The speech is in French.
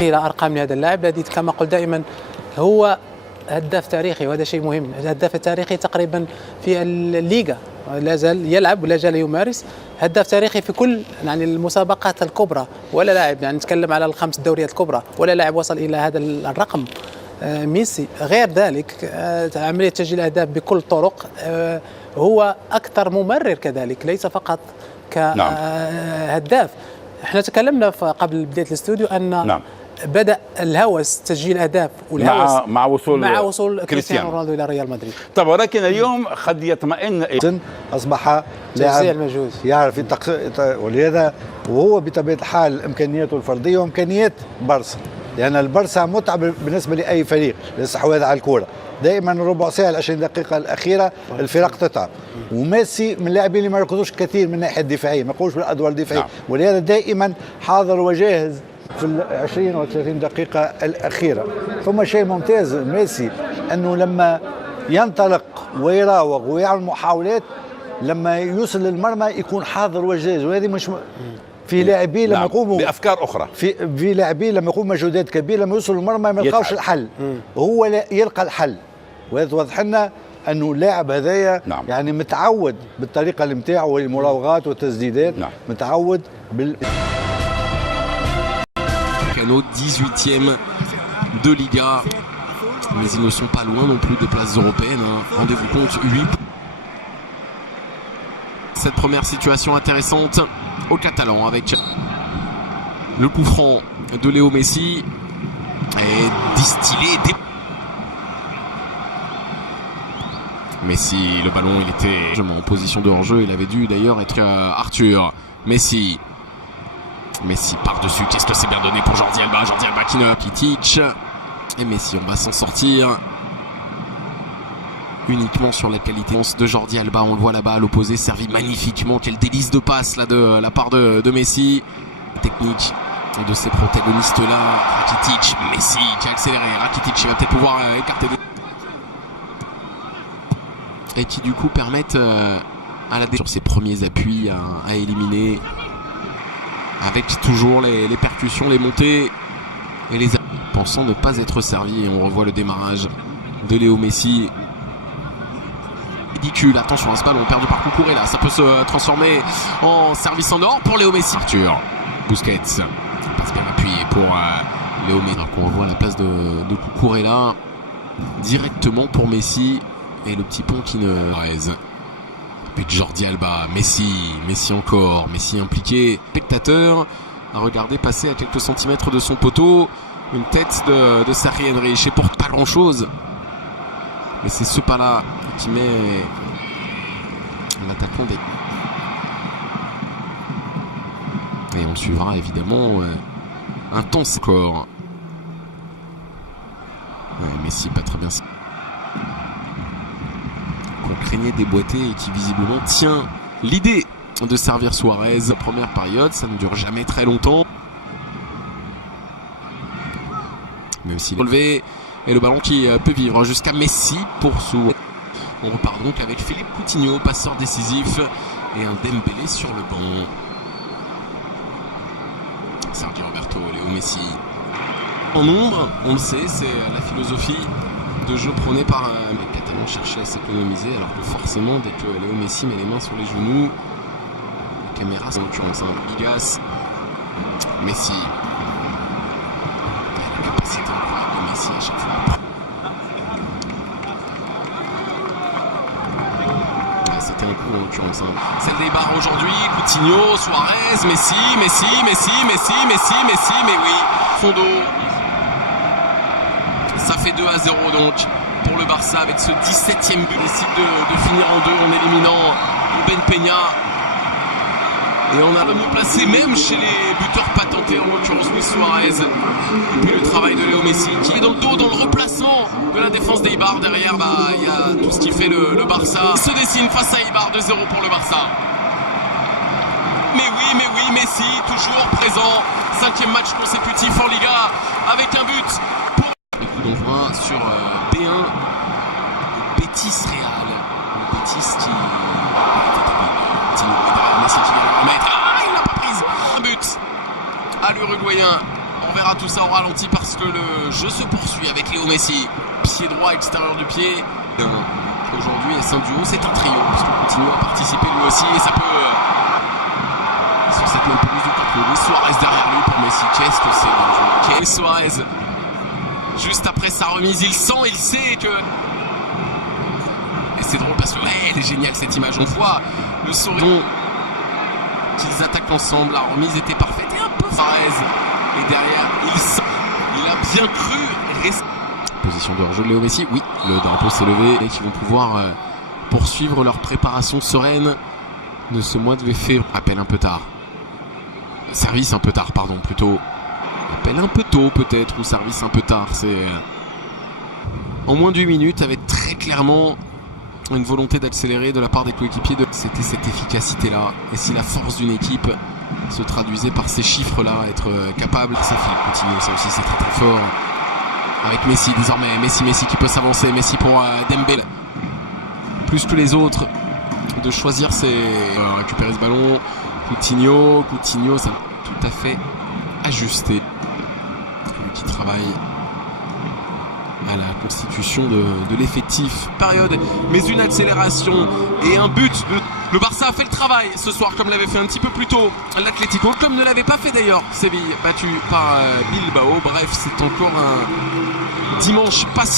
إلى أرقام لهذا اللاعب الذي كما قلت دائما هو هداف تاريخي، وهذا شيء مهم. الهداف التاريخي تقريبا في الليغا، لا زال يلعب ولا زال يمارس، هداف تاريخي في كل يعني المسابقات الكبرى، ولا لاعب يعني نتكلم على الخمس دوريات الكبرى ولا لاعب وصل إلى هذا الرقم. ميسي غير ذلك عملية تسجيل أهداف بكل الطرق، هو أكثر ممرر كذلك، ليس فقط كهداف. احنا تكلمنا قبل بداية الاستوديو أن بدأ الهوس تسجيل أهداف والهوس مع وصول كريستيانو رونالدو إلى ريال مدريد. طب ولكن اليوم قد يطمئن، أصبح لاعب يعرف ولهذا وهو بطبيعة الحال إمكانياته الفردية وإمكانيات بارسا، لأن البارسا متعب بالنسبة لأي فريق الاستحواذ على الكرة، دائما ربع ساعة 20 دقيقة الأخيرة الفرق تتعب، وميسي من اللاعبين اللي ما يركضوش كثير من الناحية الدفاعية، ما يقومش بالأدوار الدفاعية، ولهذا دائما حاضر وجاهز في 20 و 30 دقيقة الأخيرة. ثم شيء ممتاز ميسي أنه لما ينطلق ويراوغ ويعمل محاولات لما يوصل للمرمى يكون حاضر وجاهز، وهذه مش في لاعبين لما يقوموا بافكار اخرى، في لاعبين لما يقوموا مجهودات كبيره لما يوصلوا للمرمى ما يلقاوش الحل، هو يلقى الحل، وهذا واضح لنا انه اللاعب هذايا يعني متعود بالطريقه اللي نتاعو والمراوغات والتسديدات، متعود Cano 18e de Liga, mais ils ne sont pas loin non plus des places européennes, hein. Rendez-vous compte, 8. Cette première situation intéressante au Catalan avec le coup franc de Léo Messi et distillé. Messi, le ballon il était en position de hors-jeu, il avait dû d'ailleurs être Arthur. Messi par-dessus, qu'est-ce que c'est bien donné pour Jordi Alba qui ne Kitic. Et Messi, on va s'en sortir uniquement sur la qualité de Jordi Alba. On le voit là-bas à l'opposé, servi magnifiquement. Quel délice de passe là de la part de Messi. Technique de ces protagonistes-là. Rakitic, Messi qui a accéléré. Rakitic va peut-être pouvoir écarter et qui du coup permettent à la sur ses premiers appuis à éliminer, avec toujours les percussions, les montées et les pensant ne pas être servi. Et on revoit le démarrage de Léo Messi. Ridicule, attention à ce ballon perdu par Cucurella, ça peut se transformer en service en or pour Léo Messi. Arthur, Busquets, passe bien appuyé pour Léo Messi. Alors qu'on revoit la passe de Cucurella directement pour Messi et le petit pont qui ne reste. Puis Jordi Alba, Messi encore, Messi impliqué, spectateur à regarder passer à quelques centimètres de son poteau une tête de Thierry Henry. Je porte pas grand chose, mais c'est ce pas là qui met l'attaquant des... Et on suivra évidemment un temps score. Messi pas très bien, qu'on craignait déboîter et qui visiblement tient l'idée de servir Suarez. La première période, ça ne dure jamais très longtemps, même s'il est relevé, et le ballon qui peut vivre jusqu'à Messi pour sous. On repart donc avec Philippe Coutinho, passeur décisif, et un Dembélé sur le banc. Sergio Roberto, Léo Messi en nombre, on le sait, c'est la philosophie de jeu prônée par les Catalans cherchaient à s'économiser, alors que forcément dès que Léo Messi met les mains sur les genoux, la caméra en l'occurrence Igas, Messi, et la capacité de Messi à chaque fois. C'était un coup en l'occurrence. Celle des barres aujourd'hui, Coutinho, Suarez, Messi, mais oui, Fondo. Ça fait 2-0 donc pour le Barça avec ce 17e but. Décide de finir en deux en éliminant Ben Peña. Et on a le mieux placé même chez les buteurs patentés, en l'occurrence Luis Suarez. Et puis le travail de Léo Messi qui est dans le dos, dans le replacement de la défense d'Eibar. Derrière, il y a tout ce qui fait le Barça. Il se dessine face à Eibar, 2-0 pour le Barça. Mais oui, Messi toujours présent. 5e match consécutif en Liga avec un but. Le coup d'envoi sur B1 de Betis Real. Le Betis qui Messi qui vient le remettre. Il n'a pas prise. Un but à l'Uruguayen. verra tout ça au ralenti parce que le jeu se poursuit avec Léo Messi. Pied droit extérieur du pied. Aujourd'hui, Saint Duo, c'est un trio parce que Coutinho a participé lui aussi et ça peut sur cette même pelouse du Camp Nou. Luis Suarez derrière lui pour Messi. Qu'est-ce que c'est bien joué. Luis Suarez, juste après sa remise, il sait que... Et c'est drôle parce que ouais, elle est géniale cette image. On voit le sourire qu'ils attaquent ensemble. La remise était parfaite et un peu Suarez. Et derrière, il a bien cru rester. Position de hors-jeu de Léo Messi. Oui, le drapeau s'est levé et qui vont pouvoir poursuivre leur préparation sereine de ce mois de février. Appel un peu tard. Service un peu tard, pardon, plutôt. Appel un peu tôt peut-être, ou service un peu tard. C'est en moins de 8 minutes avec très clairement une volonté d'accélérer de la part des coéquipiers. C'était cette efficacité-là. Et si la force d'une équipe se traduisait par ces chiffres-là, être capable, ça fait continuer, ça aussi c'est très très fort. Avec Messi désormais, Messi qui peut s'avancer, Messi pour Dembélé. Plus que les autres, de choisir c'est récupérer ce ballon. Coutinho, ça tout à fait ajusté. Lui qui travaille à la constitution de l'effectif. Période, mais une accélération et un but. Le Barça a fait le travail ce soir comme l'avait fait un petit peu plus tôt l'Atlético, comme ne l'avait pas fait d'ailleurs Séville, battu par Bilbao. Bref, c'est encore un dimanche passionnant.